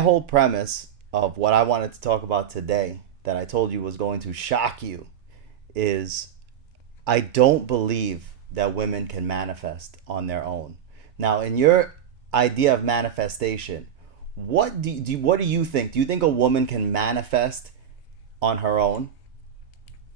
whole premise of what I wanted to talk about today, that I told you was going to shock you, is I don't believe that women can manifest on their own. Now, in your idea of manifestation, what do you think? Do you think a woman can manifest on her own?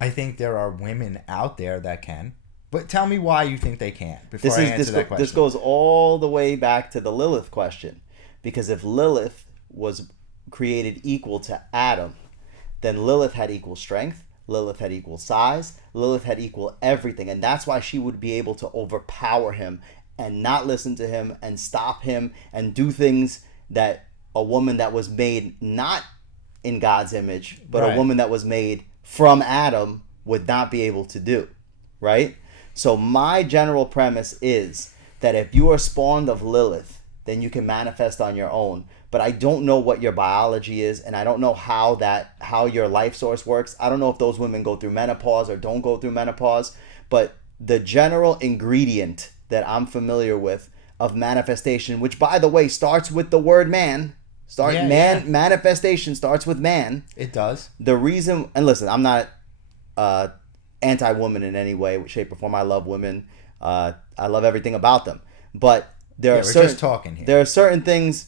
I think there are women out there that can. But tell me why you think they can't before I answer that question. This goes all the way back to the Lilith question. Because if Lilith was created equal to Adam, then Lilith had equal strength, Lilith had equal size, Lilith had equal everything. And that's why she would be able to overpower him and not listen to him and stop him and do things that a woman that was made not in God's image, but Right. a woman that was made from Adam would not be able to do, right? So my general premise is that if you are spawned of Lilith, then you can manifest on your own. But I don't know what your biology is, and I don't know how your life source works. I don't know if those women go through menopause or don't go through menopause. But the general ingredient that I'm familiar with of manifestation, which by the way starts with the word man, manifestation starts with man. It does. The reason, and listen, I'm not anti-woman in any way, shape, or form. I love women. I love everything about them. But we're just talking here. There are certain things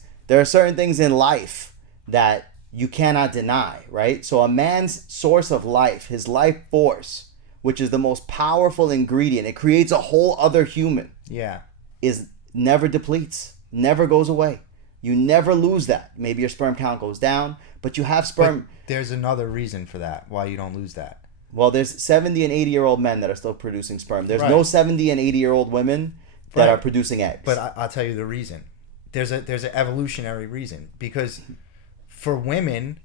in life that you cannot deny, right? So a man's source of life, his life force, which is the most powerful ingredient, it creates a whole other human. Yeah. Is never depletes, never goes away. You never lose that. Maybe your sperm count goes down, but you have sperm. But there's another reason for that, why you don't lose that. Well, there's 70 and 80-year-old men that are still producing sperm. There's Right. no 70 and 80-year-old women that Right. are producing eggs. But I'll tell you the reason. There's an evolutionary reason. Because for women,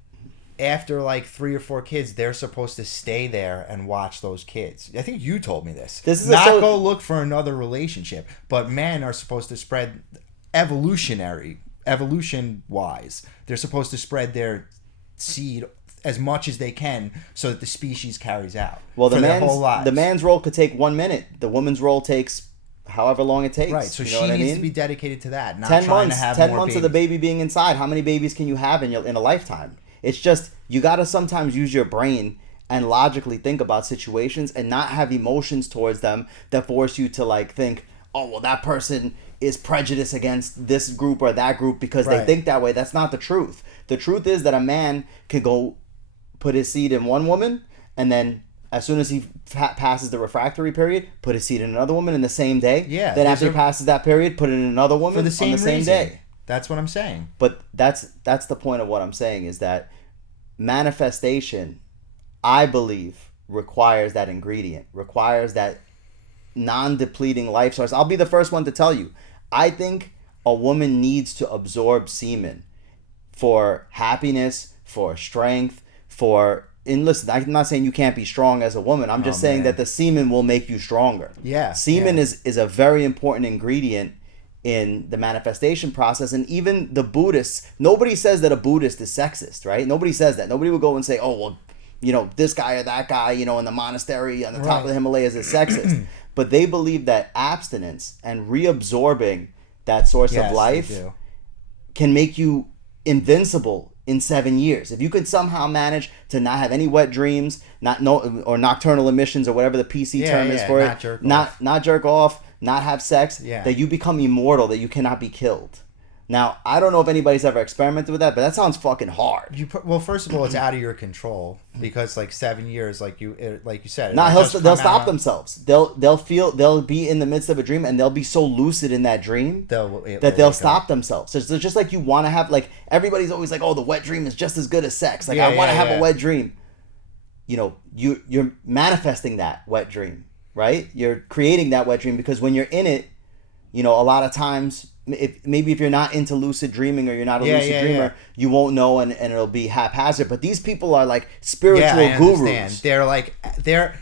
after like 3 or 4 kids, they're supposed to stay there and watch those kids. I think you told me this. This is not go look for another relationship. But men are supposed to spread evolution-wise. They're supposed to spread their seed as much as they can so that the species carries out. Well, for their whole lives. the man's role could take 1 minute. The woman's role takes however long it takes. Right, so you know she what needs I mean? to be dedicated to that, not 10 trying months, to have 10 more months babies. of the baby being inside. How many babies can you have in a lifetime? It's just, you got to sometimes use your brain and logically think about situations and not have emotions towards them that force you to like think, oh, well, that person is prejudiced against this group or that group because they Right. think that way. That's not the truth. The truth is that a man can go put his seed in one woman, and then as soon as he passes the refractory period, put his seed in another woman in the same day. Yeah, Then after he passes that period, put it in another woman for the same on the same reason. day. That's what I'm saying. But that's the point of what I'm saying, is that manifestation, I believe, requires that ingredient, requires that non-depleting life source. I'll be the first one to tell you, I think a woman needs to absorb semen for happiness, for strength, and listen, I'm not saying you can't be strong as a woman. I'm just saying man. that the semen will make you stronger. Yeah. Semen is a very important ingredient in the manifestation process. And even the Buddhists, nobody says that a Buddhist is sexist, right? Nobody says that. Nobody would go and say, oh, well, this guy or that guy, in the monastery on the top of the Himalayas is sexist. But they believe that abstinence and reabsorbing that source of life can make you invincible in 7 years. If you could somehow manage to not have any wet dreams, or nocturnal emissions, or whatever the PC term is for not it, jerk not jerk off, not have sex, that you become immortal, that you cannot be killed. Now, I don't know if anybody's ever experimented with that, but that sounds fucking hard. Well, first of all, it's out of your control because like 7 years, like you said. They'll stop themselves. They'll be in the midst of a dream and they'll be so lucid in that dream that they'll stop themselves. So it's just like you want to have, like, everybody's always like, oh, the wet dream is just as good as sex. Like, I want to have a wet dream. You're manifesting that wet dream, right? You're creating that wet dream because when you're in it, a lot of times, if you're not into lucid dreaming or you're not a lucid dreamer, you won't know and it'll be haphazard. But these people are like spiritual gurus. They're like they're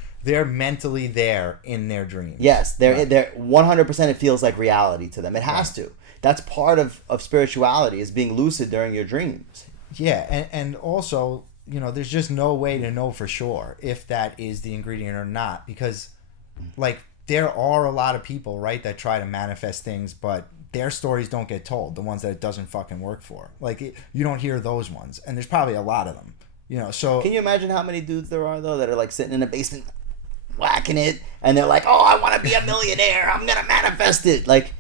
mentally there in their dreams. Yes, they're 100%. It feels like reality to them. It has to. That's part of spirituality, is being lucid during your dreams. Yeah, and also, there's just no way to know for sure if that is the ingredient or not, because like there are a lot of people, right, that try to manifest things, but their stories don't get told, the ones that it doesn't fucking work for. Like, you don't hear those ones, and there's probably a lot of them. So can you imagine how many dudes there are though that are like sitting in a basement whacking it, and they're like, "Oh, I want to be a millionaire. I'm gonna manifest it." Like,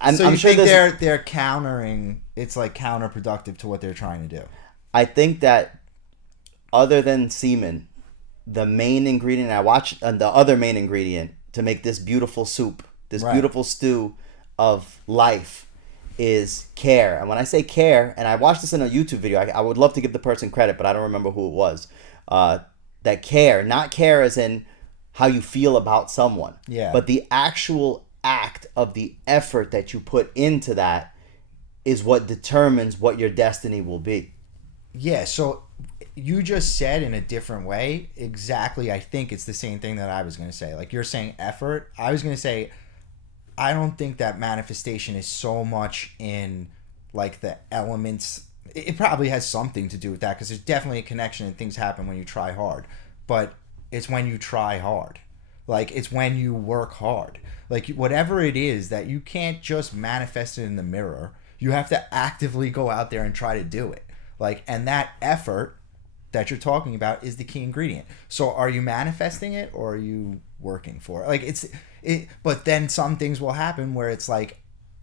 I'm sure think they're countering. It's like counterproductive to what they're trying to do. I think that other than semen, the main ingredient the other main ingredient to make this beautiful soup, this beautiful stew of life, is care. And when I say care, and I watched this in a YouTube video, I would love to give the person credit, but I don't remember who it was. That care, not care as in how you feel about someone, but the actual act of the effort that you put into that is what determines what your destiny will be. Yeah, so you just said in a different way exactly. I think it's the same thing that I was going to say. Like, you're saying effort. I was going to say, I don't think that manifestation is so much in like the elements. It probably has something to do with that, because there's definitely a connection and things happen when you try hard. But it's when you try hard. Like, it's when you work hard. Like, whatever it is, that you can't just manifest it in the mirror. You have to actively go out there and try to do it. Like, and that effort that you're talking about is the key ingredient. So are you manifesting it, or are you working for it? Like, but then some things will happen where it's like,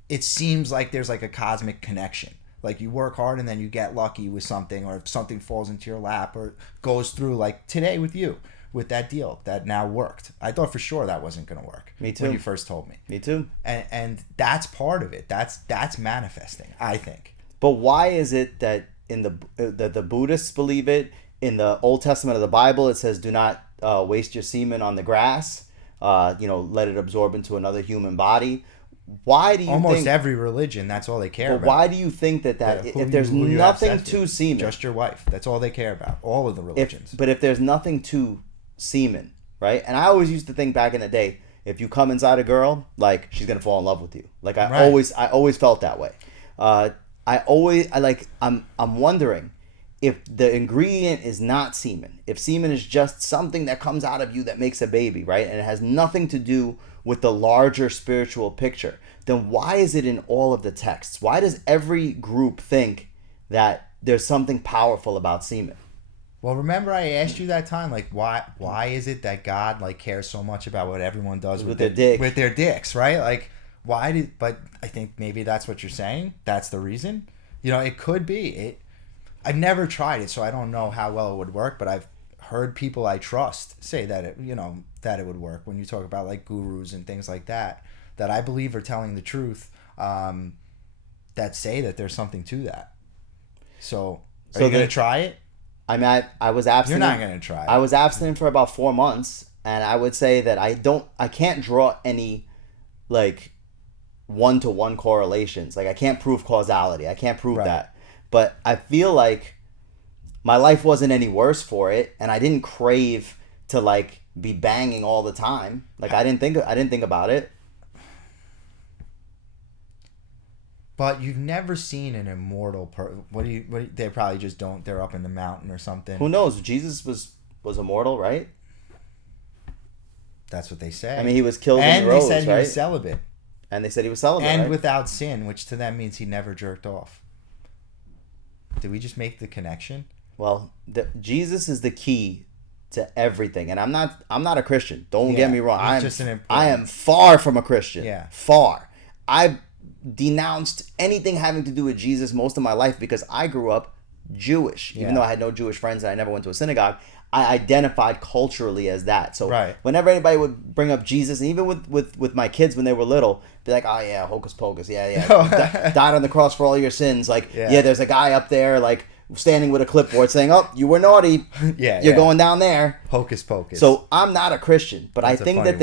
it seems like there's like a cosmic connection. Like, you work hard and then you get lucky with something, or if something falls into your lap or goes through, like today with you, with that deal that now worked. I thought for sure that wasn't going to work. Me too. When you first told me. Me too. And that's part of it. That's manifesting, I think. But why is it that in the Buddhists believe it? In the Old Testament of the Bible, it says, "Do not waste your semen on the grass. Let it absorb into another human body." Why do you almost think every religion, that's all they care about? Why do you think that if there's nothing to semen, just your wife, that's all they care about? All of the religions. But if there's nothing to semen, right? And I always used to think back in the day, if you come inside a girl, like, she's gonna fall in love with you. Like, I always felt that way. I'm wondering if the ingredient is not semen, if semen is just something that comes out of you that makes a baby, right? And it has nothing to do with the larger spiritual picture, then why is it in all of the texts? Why does every group think that there's something powerful about semen? Well, remember I asked you that time, like, why is it that God, like, cares so much about what everyone does with their dicks, right? Like, but I think maybe that's what you're saying. That's the reason. It could be. I've never tried it, so I don't know how well it would work, but I've heard people I trust say that it would work when you talk about, like, gurus and things like that I believe are telling the truth, that say that there's something to that. So are you going to try it? I mean, I was abstinent. You're not going to try it. I was abstinent for about 4 months, and I would say that I can't draw any, like, one-to-one correlations. Like, I can't prove causality. I can't prove that. But I feel like my life wasn't any worse for it, and I didn't crave to, like, be banging all the time. Like, I didn't think about it. But you've never seen an immortal they probably just don't. They're up in the mountain or something. Who knows? Jesus was immortal, right? That's what they say. I mean, he was killed and in the roads, right? And they said he was celibate. And they said he was celibate, and right? without sin, which to them means he never jerked off. Did we just make the connection? Well, Jesus is the key to everything, and I'm not a Christian. Don't get me wrong. I am far from a Christian. Yeah, far. I denounced anything having to do with Jesus most of my life because I grew up Jewish. Even though I had no Jewish friends and I never went to a synagogue, I identified culturally as that. So whenever anybody would bring up Jesus, and even with my kids when they were little, be like, "Oh yeah, hocus pocus, died on the cross for all your sins." Like, there's a guy up there, like, standing with a clipboard saying, "Oh, you were naughty. You're going down there." Hocus pocus. So I'm not a Christian, but That's I think that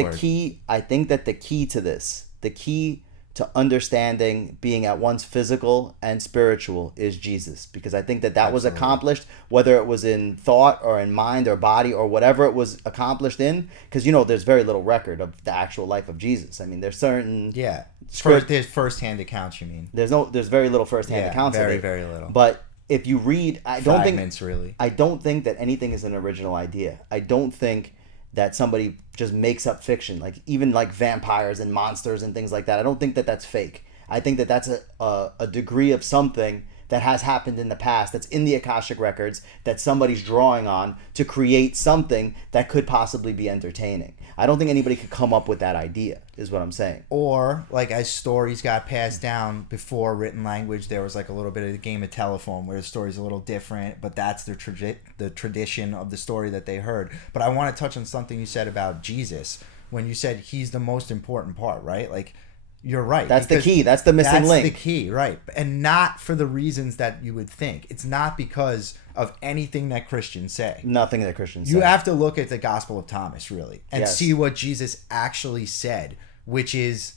the key to this, the key to understanding being at once physical and spiritual, is Jesus, because I think that was accomplished, whether it was in thought or in mind or body or whatever it was accomplished in, because there's very little record of the actual life of Jesus. I mean, there's certain there's first-hand accounts. You mean there's very little first-hand accounts, very very little. But if you read, I don't think that anything is an original idea. I don't think that somebody just makes up fiction, like even like vampires and monsters and things like that. I don't think that that's fake. I think that that's a degree of something that has happened in the past, that's in the Akashic records, that somebody's drawing on to create something that could possibly be entertaining. I don't think anybody could come up with that idea, is what I'm saying. Or, like, as stories got passed down before written language, there was like a little bit of the game of telephone where the story's a little different, but that's the tradition of the story that they heard. But I want to touch on something you said about Jesus, when you said he's the most important part, right? Like, you're right. That's the key. That's the missing link. That's the key, right? And not for the reasons that you would think. It's not because of anything that Christians say. Nothing that Christians say. You have to look at the Gospel of Thomas, really, and Yes. see what Jesus actually said, which is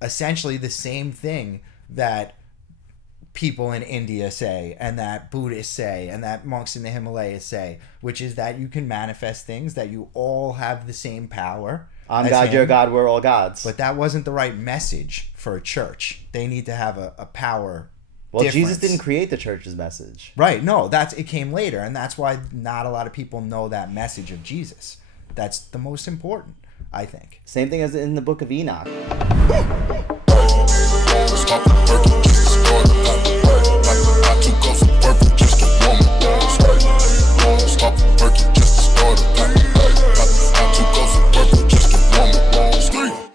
essentially the same thing that people in India say, and that Buddhists say, and that monks in the Himalayas say, which is that you can manifest things, that you all have the same power. I'm as God, him. you're God, we're all gods. But that wasn't the right message for a church. They need to have a power. Well, difference. Jesus didn't create the church's message. Right? No, it came later, and that's why not a lot of people know that message of Jesus. That's the most important, I think. Same thing as in the book of Enoch. Stop the